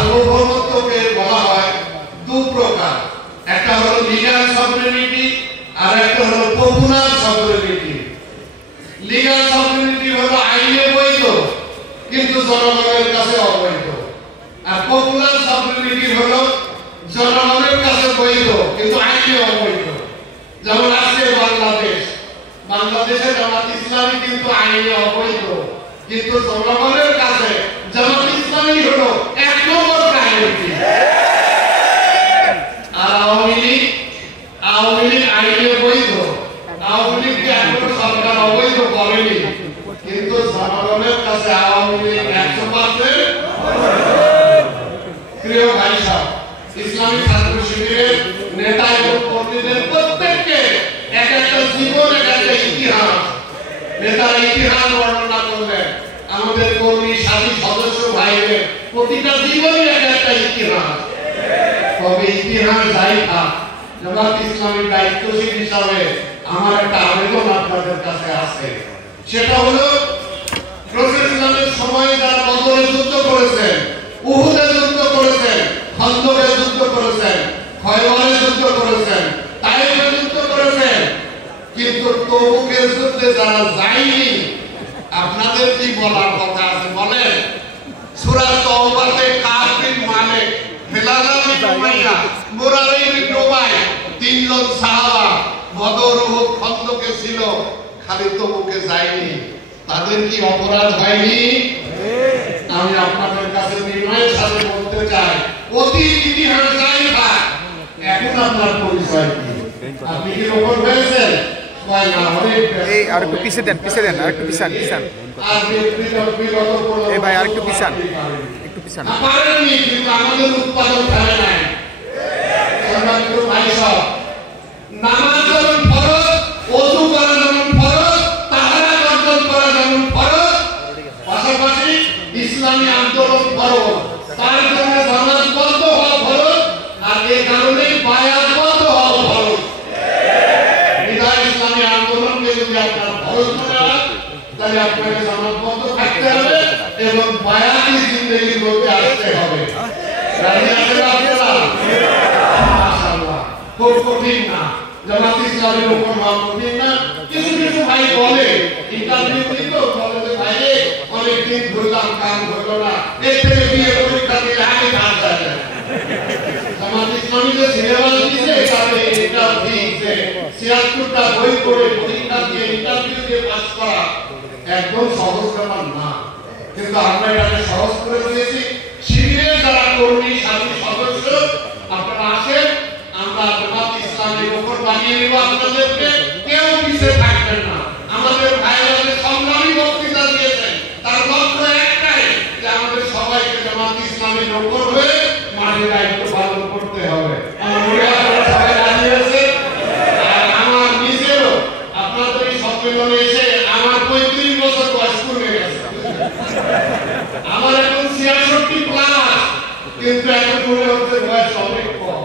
সার্বভৌমত্বকে বলা হয় দু প্রকার, একটা হলো লিগ্যাল সভরেনিটি আর একটা হলো পপুলার সভরেনিটি। লিগ্যাল সভরেনিটি হলো আইনে বৈধ কিন্তু জনগণের কাছে অবৈধ, আর পপুলার সভরেনিটি হলো জনগণের কাছে বৈধ কিন্তু আইনে অবৈধ। যেমন আজকে বাংলাদেশে জামাত ইসলামী কিন্তু আইনে অবৈধ কিন্তু জনগণের কাছে জামাত ইসলামী হলো এক নম্বর প্রায়োরিটি। আর আওয়ামী লীগ আইনে বৈধ, আওয়ামী লীগকে এখনো সরকার অবৈধ করেনি কিন্তু জনগণের কাছে আওয়ামী লীগ 100%। প্রিয় ভাই সাহেব, ইসলামী ছাত্র শিবিরের নেতা এবং কর্মীদের প্রত্যেককে এক একটা জীবন, এক একটা ইতিহাস, নেতারা ইতিহাস বর্ণনা করলেন। আমাদের কর্মী সাথী সদস্য ভাইদের প্রতিটা জীবনই এক একটা ইতিহাস। তবে ইতিহাস যাই থাক, জামাত ইসলামীর দায়িত্বশীল হিসাবে আমার একটা আবেদন আপনাদের কাছে আছে, সেটা হলো রাসূল ইসলামের সময় যারা বদরে যুদ্ধ করেছেন, উহুদে যুদ্ধ করেছেন, খন্দকে যুদ্ধ করেছেন, খয়বরে যুদ্ধ করেছেন, তায়েফে যুদ্ধ করেছেন, কিন্তু তবুকের যুদ্ধে যারা যায়নি আপনাদের কি বলার কথা আছে বলেন? সূরা তাওবাতে কাব বিন মালিক, হিলাল বিন উমাইয়া, মুরার ইবনে উবাই, তিনজন সাহাবা বদর, উহুদ, খন্দকে ছিল, খালি তবুকে যায়নি। তাদের কি অপরাধ হয়নি? আমি আপনাদের কাছে বিনয়ের সাথে বলতে চাই, অতীত ইতিহাস যাই থাক, এখন আপনার পরিচয় কি? আপনি কি রোপণ হয়েছেন? এই আর একটু পিছে দেন, আর একটু পিছান। এই ভাই আর একটু পিছান, একটু পিছান। পারেননি কিন্তু আমাদের উৎপাদন ফেলে নাই। ভাই সব নামাজ যেমন ফরজ, ওযু করা যেমন ফরজ, তাহারা অর্জন করা যেমন ফরজ, পাশাপাশি ইসলামী আন্দোলন ফরজ, তার জন্য জামাতবদ্ধ হওয়া ফরজ, আর এই কারণেই বায়াতবদ্ধ হওয়া ফরজ। বিদায় ইসলামী আন্দোলনকে যদি আপনার ফরজ মনে হয় তাহলে আপনাকে জামাতবদ্ধ থাকতে হবে এবং বায়াতি জিন্দেগির মধ্যে আসতে হবে। রাজি আছেন আপনারা? মাশাআল্লাহ, খুব কঠিন না, জামাত ইসলামের উপর হওয়া কঠিন না। কিছু কিছু ভাই বলে ইন্টারভিউ দিত, বলে যে ভাই অনেকদিন ঘুরলাম, কাম হলো না, এর থেকে বিয়ে পরীক্ষা দিলে আগে কাজ যায়। জামাত ইসলামী যে সিলেবাস দিয়েছে তাহলে এটা দিয়েছে ৭৬টা বই পড়ে পরীক্ষা দিয়ে ইন্টারভিউ দিয়ে পাস করা একদম সহজ ব্যাপার না, কিন্তু আমরা এটাকে সহজ করে দিয়েছি। শিবিরের যারা কর্মী সাথী সদস্য আপনারা আসেন, আমরা জামাত ইসলামের উপর বানিয়ে নেব আপনাদেরকে, কেউ পিছিয়ে থাকবেন না। আমাদের ভাইরা যে সংগ্রামী বক্তৃতা দিয়েছেন তার লক্ষ্য একটাই যে আমাদের সবাইকে জামাত ইসলামের উপর হয়ে মাঠে দায়িত্ব পালন করতে হবে। সবাই রাজি আছে? আর আমার নিজেরও আপনাদের এই সম্মেলনে এসে আমার ৩৫ বছর বয়স কমে গেছে। আমার এখন ৬৬ প্লাস, কিন্তু এখন মনে হচ্ছে বয়স অনেক কম।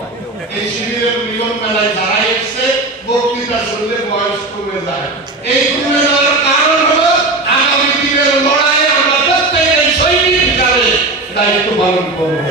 এই শিবিরের মিলন মেলায় যারা এসছে বক্তৃতা শুনলে বয়স কমে যায়। এই কমে যাওয়ার কারণ হলো আগামী দিনের লড়াইয়ে আমরা প্রত্যেকেই সৈনিক হিসাবে দায়িত্ব পালন করবো।